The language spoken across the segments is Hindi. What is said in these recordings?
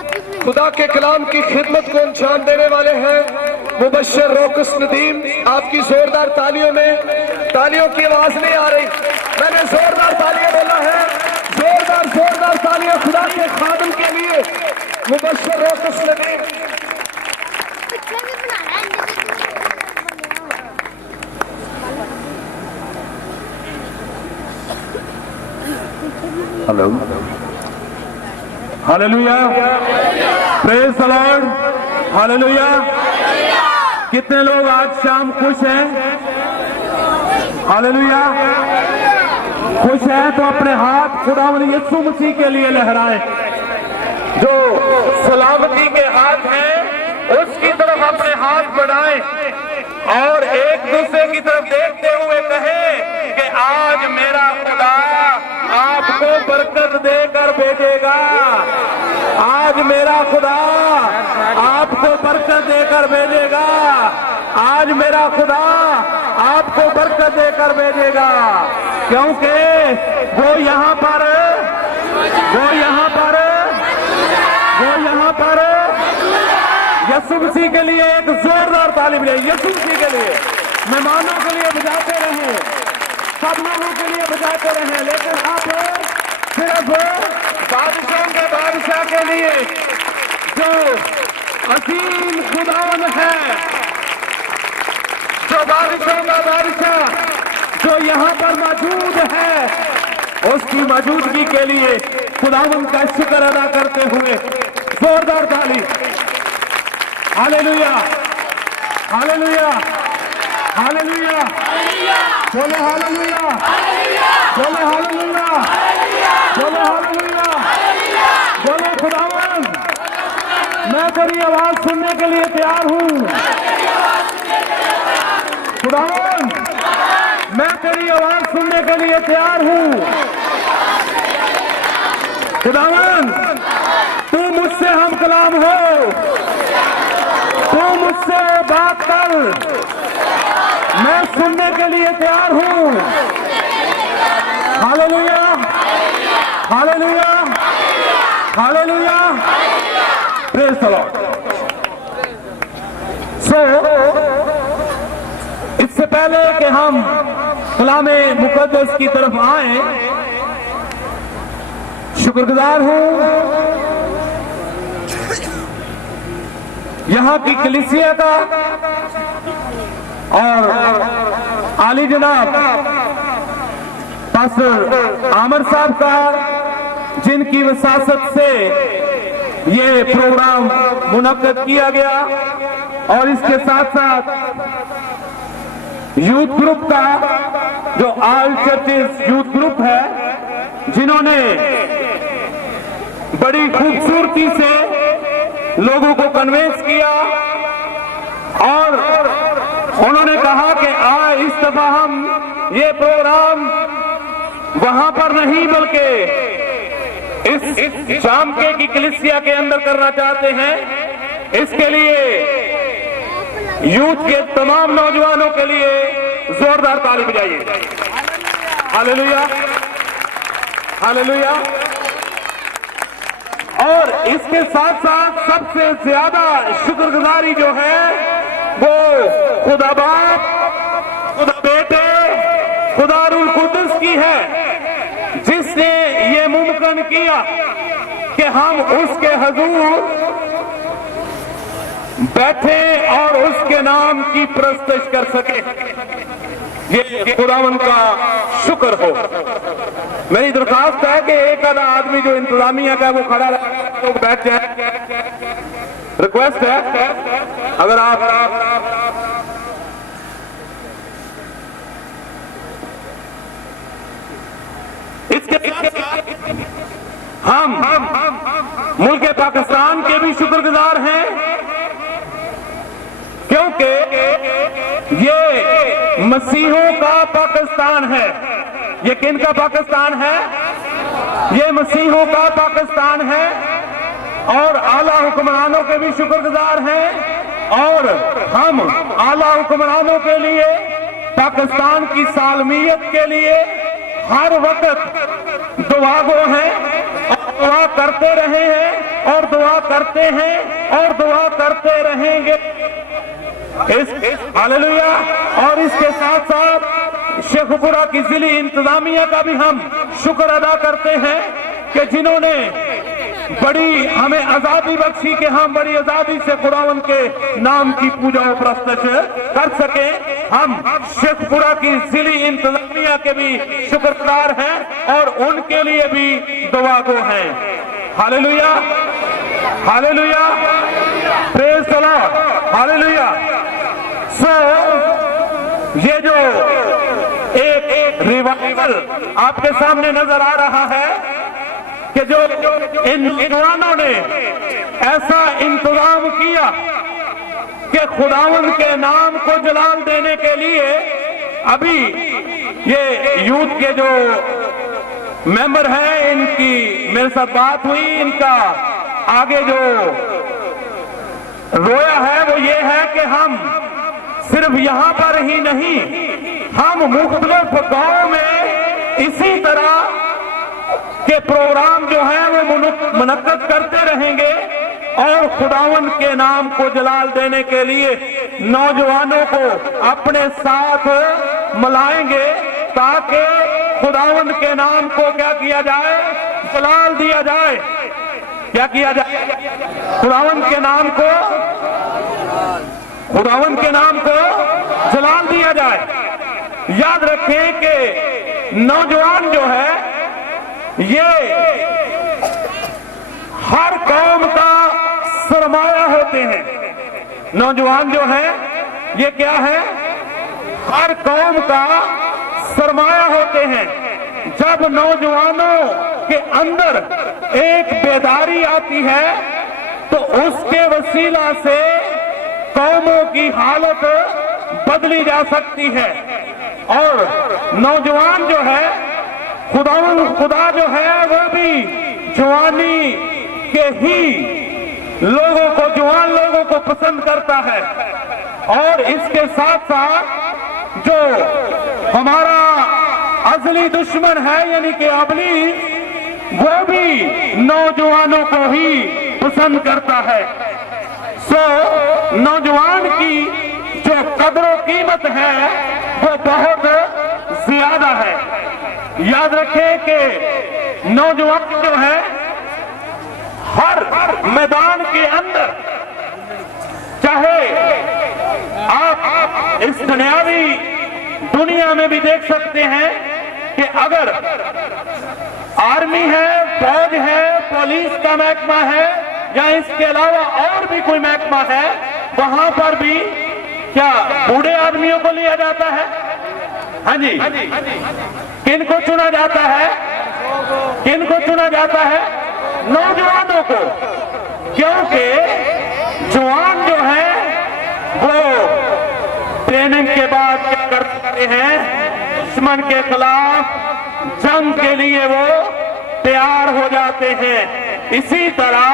खुदा के कलाम की खिदमत को अंजाम देने वाले हैं मुबश्शिर रोकस नदीम। आपकी जोरदार तालियों में, तालियों की आवाज नहीं आ रही, मैंने जोरदार तालियां बोला है। जोरदार तालियां खुदा के खादिम के लिए Mubashir Rokas Nadeem. Hello, hallelujah, praise the lord, hallelujah. कितने लोग आज शाम खुश हैं? हालेलुया, खुश हैं तो अपने हाथ खुदावंद यीशु मसीह के लिए लहराएं। जो सलामती के हाथ हैं उसकी तरफ अपने हाथ बढ़ाएं और एक दूसरे की तरफ देखते हुए कहें कि आज मेरा खुदा आपको बरकत देकर भेजेगा। आज मेरा खुदा आपको बरकत देकर भेजेगा। आज मेरा खुदा आपको बरकत देकर भेजेगा, क्योंकि वो यहाँ पर यीशु मसीह के लिए एक जोरदार तालीम है। यीशु मसीह के लिए मेहमानों के लिए बजाते रहें, सब लोगों के लिए बजाते रहें, लेकिन आप सिर्फ बादशाह के बादशाह के लिए जो असीम खुदावन है, जो बादशाह का बादशाह जो यहाँ पर मौजूद है, उसकी मौजूदगी के लिए खुदावन का शुक्र अदा करते हुए जोरदार ताली। हालेलुया, हालेलुया, हालेलुया, बोले हालेलुया, बोले हालेलुया, बोले हालेलुया, बोले खुदावन। मैं तेरी आवाज सुनने के लिए तैयार हूँ खुदावन, मैं तेरी आवाज सुनने के लिए तैयार हूँ खुदावन। तू मुझसे हम कलाम हो, तू मुझसे बात कर, मैं सुनने के लिए तैयार हूँ। Hallelujah, hallelujah, hallelujah, praise the Lord. इससे पहले कि हम कलामे मुकद्दस की तरफ आए, शुक्रगुजार हूँ यहाँ की कलीसिया का और आली जनाब पास्टर आमिर साहब का, जिनकी वसासत से ये प्रोग्राम मुनक्कद किया गया, और इसके साथ साथ यूथ ग्रुप का जो ऑल चर्चेस यूथ ग्रुप है, जिन्होंने बड़ी खूबसूरती से लोगों को कन्वेंस किया और उन्होंने कहा कि इस दफा हम ये प्रोग्राम वहां पर नहीं बल्कि इस जामके की कलीसिया के अंदर करना चाहते हैं। इसके लिए यूथ के तमाम नौजवानों के लिए जोरदार ताली बजाइए। Hallelujah, hallelujah. और इसके साथ साथ सबसे ज्यादा शुक्रगुजारी जो है वो खुदा बाप, खुदा बेटे, खुदा रूह कुद्दुस की है, जिसने ये मुमकिन किया कि हम उसके हुजूर बैठे और उसके नाम की प्रस्तुत कर सके। ये खुदावन का शुक्र हो। मेरी दरखास्त है कि एक आधा आदमी जो इंतजामिया का वो खड़ा रहे, लोग बैठ जाए। रिक्वेस्ट है, अगर आप इसके हम मुल्क पाकिस्तान के भी शुक्रगुजार हैं, क्योंकि ये मसीहों का पाकिस्तान है। ये किन का पाकिस्तान है? ये मसीहों का पाकिस्तान है। और आला हुक्मरानों के भी शुक्रगुजार हैं, और हम आला हुक्मरानों के लिए, पाकिस्तान की सालमियत के लिए हर वक्त दुआगो हैं और दुआ करते रहे हैं। और दुआ करते हैं और दुआ करते रहेंगे। हालेलुया। और इसके साथ साथ शेखपुरा की जिली इंतजामिया का भी हम शुक्र अदा करते हैं कि जिन्होंने बड़ी हमें आजादी बख्शी कि हम बड़ी आजादी से खुदावंद के नाम की पूजा और प्रस्तुत कर सके। हम शेखपुरा की जिली इंतजामिया के भी शुक्रगुजार हैं और उनके लिए भी दुआगो हैं। Hallelujah, hallelujah, praise the lord, hallelujah. ये जो एक रिवाइवल आपके सामने नजर आ रहा है कि जो इन जवानों ने ऐसा इंतजाम किया कि खुदावंद के नाम को जलाल देने के लिए अभी ये यूथ के जो मेंबर हैं इनकी मेरे साथ बात हुई। इनका आगे जो रोया है वो ये है कि हम सिर्फ यहां पर ही नहीं, हम मुख्तलिफ गांव में इसी तरह के प्रोग्राम जो है वो मुनक्कद करते रहेंगे और खुदावंद के नाम को जलाल देने के लिए नौजवानों को अपने साथ मिलाएंगे ताकि खुदावंद के नाम को क्या किया जाए, जलाल दिया जाए। क्या किया जाए? खुदावंद के नाम को, खुदावंद के नाम को जलाल दिया जाए। याद रखें कि नौजवान जो है ये हर कौम का सरमाया होते हैं। नौजवान जो है ये क्या है? हर कौम का सरमाया होते हैं। जब नौजवानों के अंदर एक बेदारी आती है तो उसके वसीला से कौमों की हालत बदली जा सकती है। और नौजवान जो है खुदा जो है वो भी जवानी के ही लोगों को, जवान लोगों को पसंद करता है। और इसके साथ साथ जो हमारा असली दुश्मन है यानी कि इब्लीस, वो भी नौजवानों को ही पसंद करता है। नौजवान की जो कदर कीमत है वो बहुत ज्यादा है। याद रखें कि नौजवान जो है हर मैदान के अंदर, चाहे आप इस दुनियावी दुनिया में भी देख सकते हैं कि अगर आर्मी है, फौज है, पुलिस का महकमा है या इसके अलावा और भी कोई महकमा है, वहां पर भी क्या बूढ़े आदमियों को लिया जाता है? हाँ जी। किनको चुना जाता है? किनको चुना जाता है? नौजवानों को। क्योंकि जवान जो है वो ट्रेनिंग के बाद क्या करते हैं? दुश्मन के खिलाफ जंग के लिए वो तैयार हो जाते हैं। इसी तरह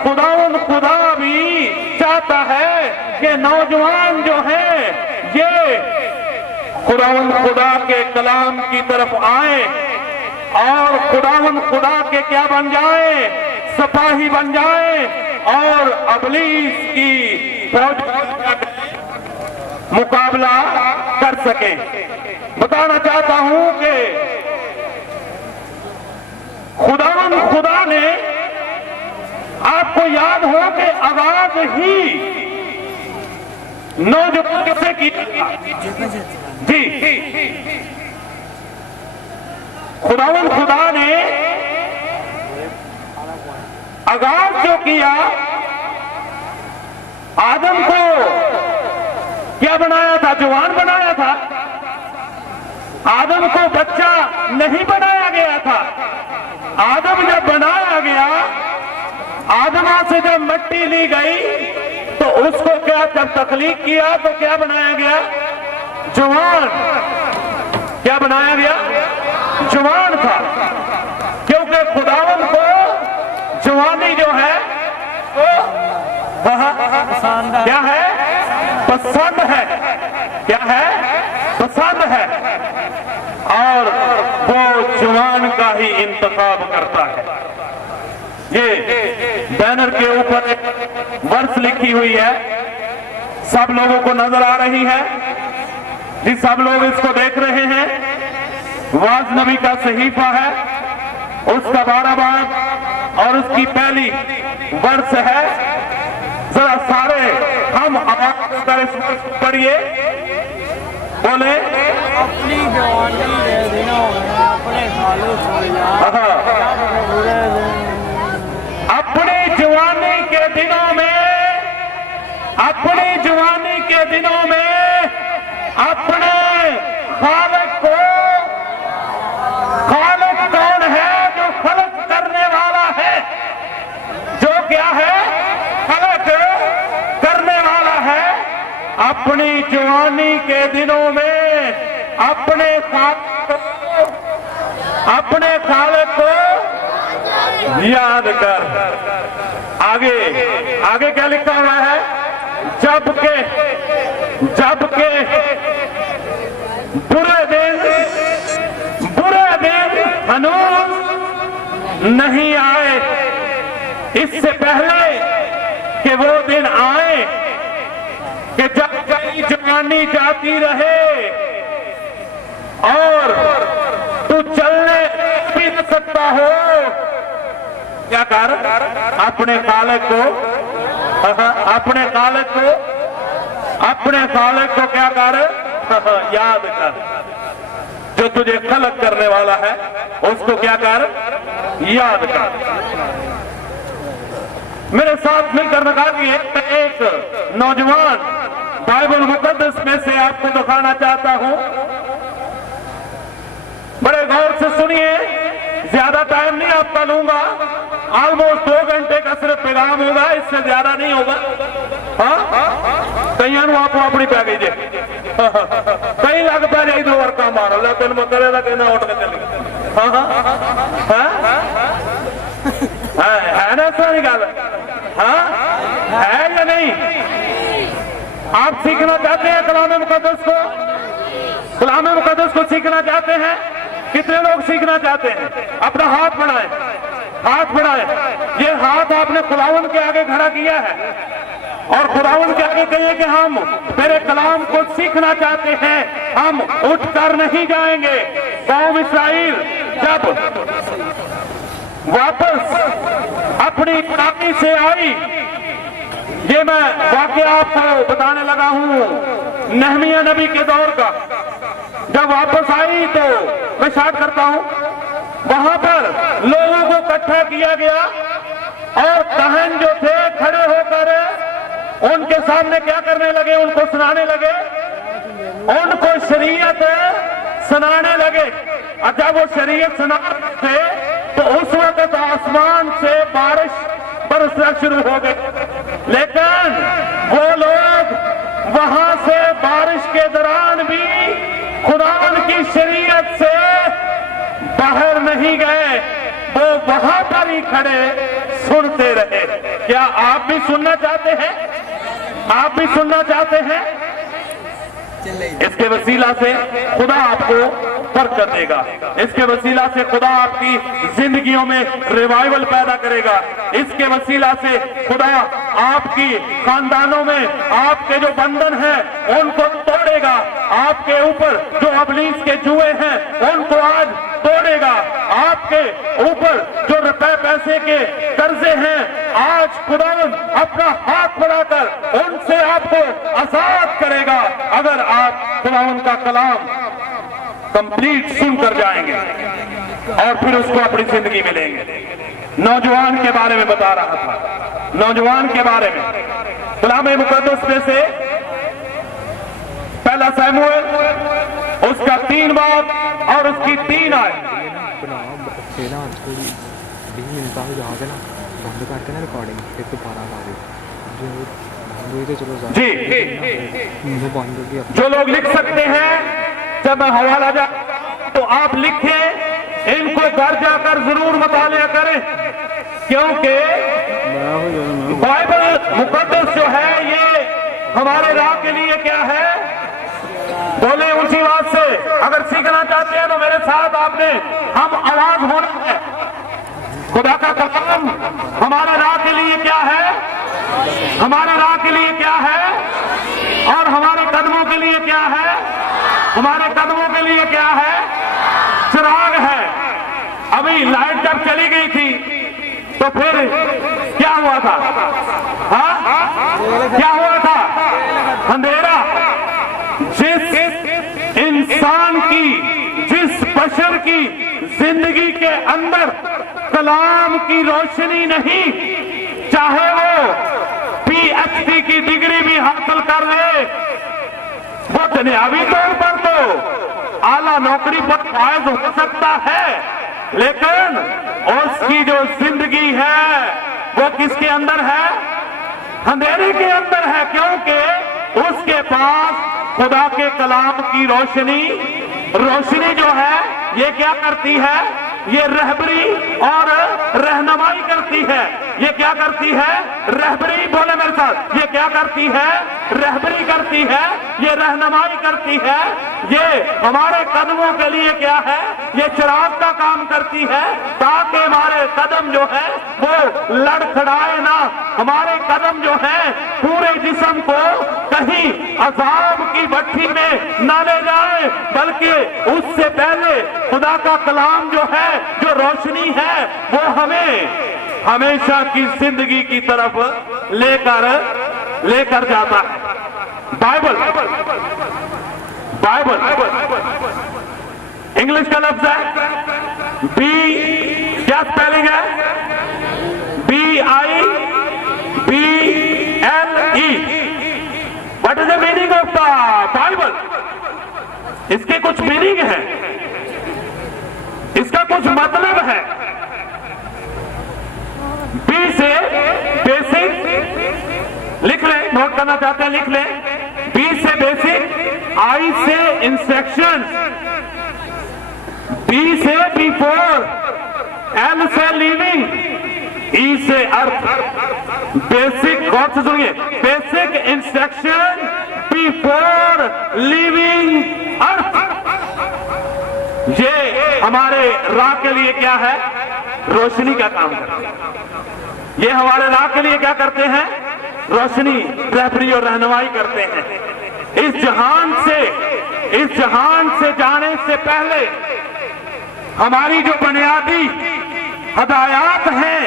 खुदा भी चाहता है कि नौजवान जो है ये खुदा के कलाम की तरफ आए और खुदा के क्या बन जाए? सिपाही बन जाए और इब्लीस की फौज मुकाबला कर सके। बताना चाहता हूं कि खुदा ने, आपको याद हो कि आवाज ही नौजवान से की जी, खुदा ने आगाज जो किया, आदम को क्या बनाया था? जवान बनाया था। आदम को बच्चा नहीं बनाया गया था। आदम जब बनाया गया, आदमा से जब मिट्टी ली गई तो उसको क्या, जब तख्लीक किया तो क्या बनाया गया? जवान। क्या बनाया गया? जवान था। क्योंकि खुदावन को जवानी जो है वह क्या है? पसंद है। क्या है? पसंद है। और वो जवान का ही इंतखाब करता है। ये बैनर के ऊपर एक वर्ष लिखी हुई है, सब लोगों को नजर आ रही है जी, सब लोग इसको देख रहे हैं। वाज नबी का सहीफा है, उसका 12 बाब और उसकी पहली वर्ष है। जरा सारे हम आवाज कर इस वर्ष को पढ़िए, बोले अपनी जवानी के दिनों में अपने सालों को याद अपनी जवानी के दिनों में, अपनी जवानी के दिनों में अपने खालिक को, खालिक कौन है? जो खलक करने वाला है, जो क्या है? खलक करने वाला है। अपनी जवानी के दिनों में अपने खालिक को, अपने खालिक को याद कर। आगे आगे क्या लिखा हुआ है? जबकि बुरे दिन हनूज नहीं आए, इससे पहले कि वो दिन आए कि जब तेरी जवानी जाती रहे और तू चलने भी न सकता हो। क्या कर? अपने खालिक को, अपने खालिक को, अपने खालिक को क्या कर? याद कर। जो तुझे खलक करने वाला है उसको क्या कर? याद कर। मेरे साथ मिलकर निकालिए, एक नौजवान बाइबल मुकद्दस में से आपको दिखाना चाहता हूं। बड़े गौर से सुनिए, ज्यादा टाइम नहीं आपका लूंगा, ऑलमोस्ट 2 घंटे का सिर्फ पैगाम होगा, इससे ज्यादा नहीं होगा। हाँ, कहीं आप अपनी पै गई जे कहीं लग पै जाए 2 बार काम मारो लो, तेन मैं करेगा कहना उठ के चले। है ना सारी गल? हाँ है या नहीं? आप सीखना चाहते हैं कलाम मुकद्दस को? कलाम मुकद्दस को सीखना चाहते हैं? कितने लोग सीखना चाहते हैं? अपना हाथ बढ़ाएं, हाथ बढ़ाएं। ये हाथ आपने खुदावन के आगे खड़ा किया है और खुदावन के आगे कहिए कि हम तेरे कलाम को सीखना चाहते हैं, हम उठकर नहीं जाएंगे। कौम इस्राइल जब वापस अपनी गुलामी से आई, ये मैं वाकया आपको बताने लगा हूं नहमिया नबी के दौर का। जब वापस आई तो मैं स्टार्ट करता हूं, वहां पर लोगों को इकट्ठा किया गया और कहन जो थे खड़े होकर उनके सामने क्या करने लगे? उनको सुनाने लगे, उनको शरीयत सुनाने लगे। और जब वो शरीयत सुनाते थे तो उस वक्त आसमान से बारिश बरसना शुरू हो गई। लेकिन वो लोग वहां से बारिश के दौरान भी खुदावन की शरीयत से बाहर नहीं गए, वो वहां पर ही खड़े सुनते रहे। क्या आप भी सुनना चाहते हैं? आप भी सुनना चाहते हैं? इसके वसीला से खुदा आपको बरकत देगा, इसके वसीला से खुदा आपकी जिंदगियों में रिवाइवल पैदा करेगा, इसके वसीला से खुदा आपकी खानदानों में आपके जो बंधन हैं उनको तोड़ेगा, आपके ऊपर जो अबलीस के जुए हैं उनको आज तोड़ेगा, आपके ऊपर जो रुपए पैसे के कर्जे हैं आज खुदा अपना हाथ बढ़ाकर उनसे आपको आजाद करेगा, अगर आप खुदावन का कलाम कंप्लीट सुनकर जाएंगे और फिर उसको अपनी जिंदगी में लेंगे। नौजवान के बारे में बता रहा था, नौजवान के बारे में कलाम मुकद्दस में से पहला शमूएल उसका 3 बाब और उसकी 3 आयत। बंद करके ना रिकॉर्डिंग फिर दोबारा ला दे जी, जो लोग लिख सकते हैं जब मैं हवाला जा तो आप लिखें, इनको घर जाकर जरूर मुतालिया करें, क्योंकि बाइबल मुकद्दस जो है ये हमारे राह के लिए क्या है? बोले उसी बात से। अगर सीखना चाहते हैं तो मेरे साथ आपने हम आवाज होना है, खुदा का कलाम हमारे राह के लिए क्या है, हमारे राह के लिए क्या है, और हमारे कदमों के लिए क्या है, हमारे कदमों के लिए क्या है, चिराग है। अभी लाइट जब चली गई थी तो फिर क्या हुआ था? हाँ, क्या हुआ था? अंधेरा। जिस इंसान की, जिस बशर की जिंदगी के अंदर कलाम की रोशनी नहीं, चाहे वो PhD की डिग्री भी हासिल कर ले, वो दुनियावी तौर पर तो आला नौकरी पर फायज हो सकता है, लेकिन उसकी जो जिंदगी है वो किसके अंदर है? अंधेरे के अंदर है, क्योंकि उसके पास खुदा के कलाम की रोशनी, रोशनी जो है ये क्या करती है? ये रहबरी और रहनुमाई करती है। ये क्या करती है? रहबरी, बोले मेरे साथ, ये क्या करती है? रहबरी करती है, ये रहनुमाई करती है। ये हमारे कदमों के लिए क्या है? ये चिराग का काम करती है, ताकि हमारे कदम जो है वो लड़खड़ाए ना, हमारे कदम जो है पूरे जिस्म को कहीं अजाब की भट्टी में ना ले जाए, बल्कि उससे पहले खुदा का कलाम जो है, जो रोशनी है, वो हमें हमेशा की जिंदगी की तरफ लेकर जाता है। बाइबल, बाइबल इंग्लिश का लफ्ज है बी, क्या स्पेलिंग है? BIBLE। What is the meaning of the Bible? इसके कुछ मीनिंग है, इसका कुछ मतलब है। बी से बेसिक, लिख लें, नोट करना चाहते हैं लिख लें। बी से बेसिक, आई से इंस्ट्रक्शन, बी से बिफोर, एल से लिविंग, ई से अर्थ। बेसिक, गौर से सुनिए, बेसिक इंस्ट्रक्शन बिफोर लिविंग अर्थ। ये हमारे राह के लिए क्या है? रोशनी का काम करते हैं। ये हमारे राह के लिए क्या करते हैं? रोशनी, रहबरी और रहनुमाई करते हैं। इस जहान से जाने से पहले हमारी जो बुनियादी हदायत हैं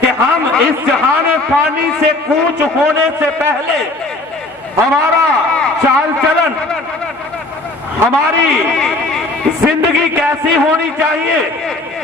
कि हम इस जहान फानी से कूच होने से पहले हमारा चाल चलन, हमारी जिंदगी कैसी होनी चाहिए,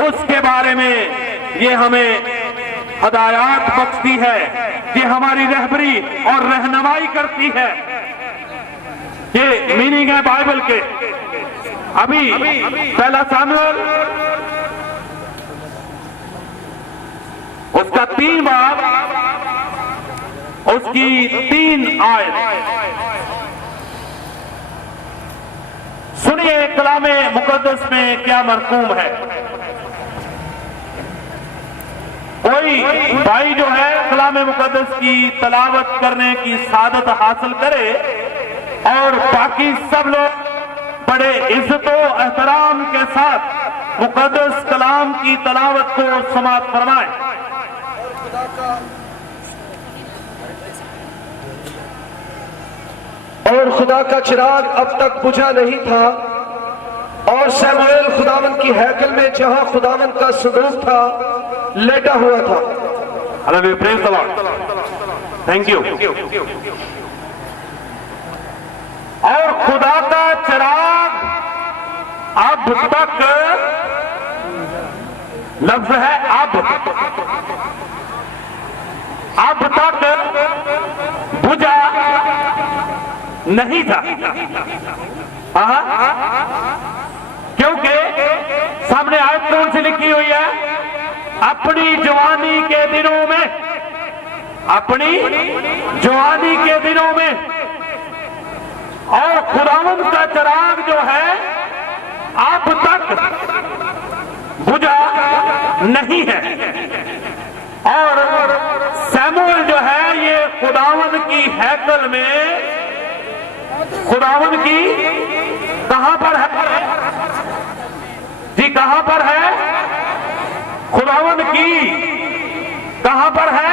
उसके बारे में ये हमें हदायत बख्शती है, ये हमारी रहबरी और रहनुमाई करती है। ये मीनिंग है बाइबल के। अभी पहला सामुएल उसका 3 बाब, उसकी 3 आयत सुनिए। कलामे मुकद्दस में क्या मरकूम है। कोई भाई जो है कलामे मुकद्दस की तलावत करने की सादत हासिल करे और बाकी सब लोग बड़े इज्जत और एहतराम के साथ मुकद्दस कलाम की तलावत को समाप्त फरमाएं। और खुदा का चिराग अब तक बुझा नहीं था, और शमूएल खुदावंद की हैकल में जहां खुदावंद का सदूक था लेटा हुआ था। Hallelujah, praise the Lord, thank you. और खुदा का चिराग अब तक, लफ्ज है अब तक बुझा नहीं था। क्योंकि सामने आयत कौन सी लिखी हुई है? अपनी जवानी के दिनों में, अपनी जवानी के दिनों में। और खुदावंद का चिराग जो है अब तक बुझा नहीं है। और शमूएल जो है ये खुदावंद की हैकल में, खुदावंद की कहां पर है जी? कहां पर है? खुदावंद की कहां पर है?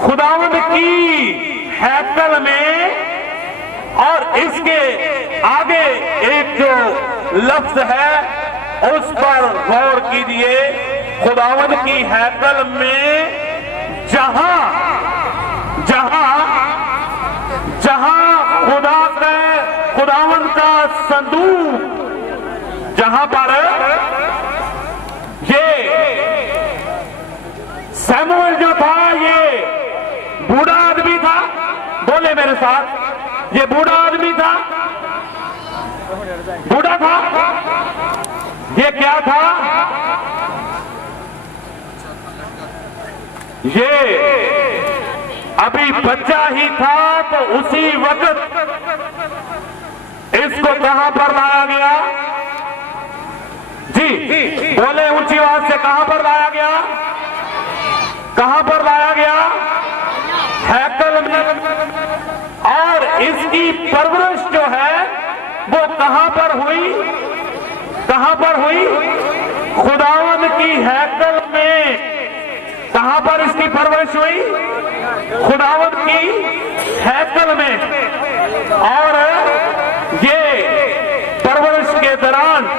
खुदावंद की हैकल में। और इसके आगे एक जो लफ्ज है उस पर गौर कीजिए। खुदावंद की हैकल में जहां जहां जहां खुदावंद का संदूक, जहां पर ये सैमुअल जो था, ये बूढ़ा आदमी था, बोले मेरे साथ, ये बूढ़ा आदमी था, बूढ़ा था, ये क्या था? ये अभी बच्चा ही था। तो उसी वक्त इसको कहां पर लाया गया? जी बोले ऊंची आवाज से, कहां पर लाया गया? कहां पर लाया गया? हैकल में। और इसकी परवरिश जो है वो कहां पर हुई? कहां पर हुई? खुदावंद की हैकल में। कहां पर इसकी परवरिश हुई? खुदावंद की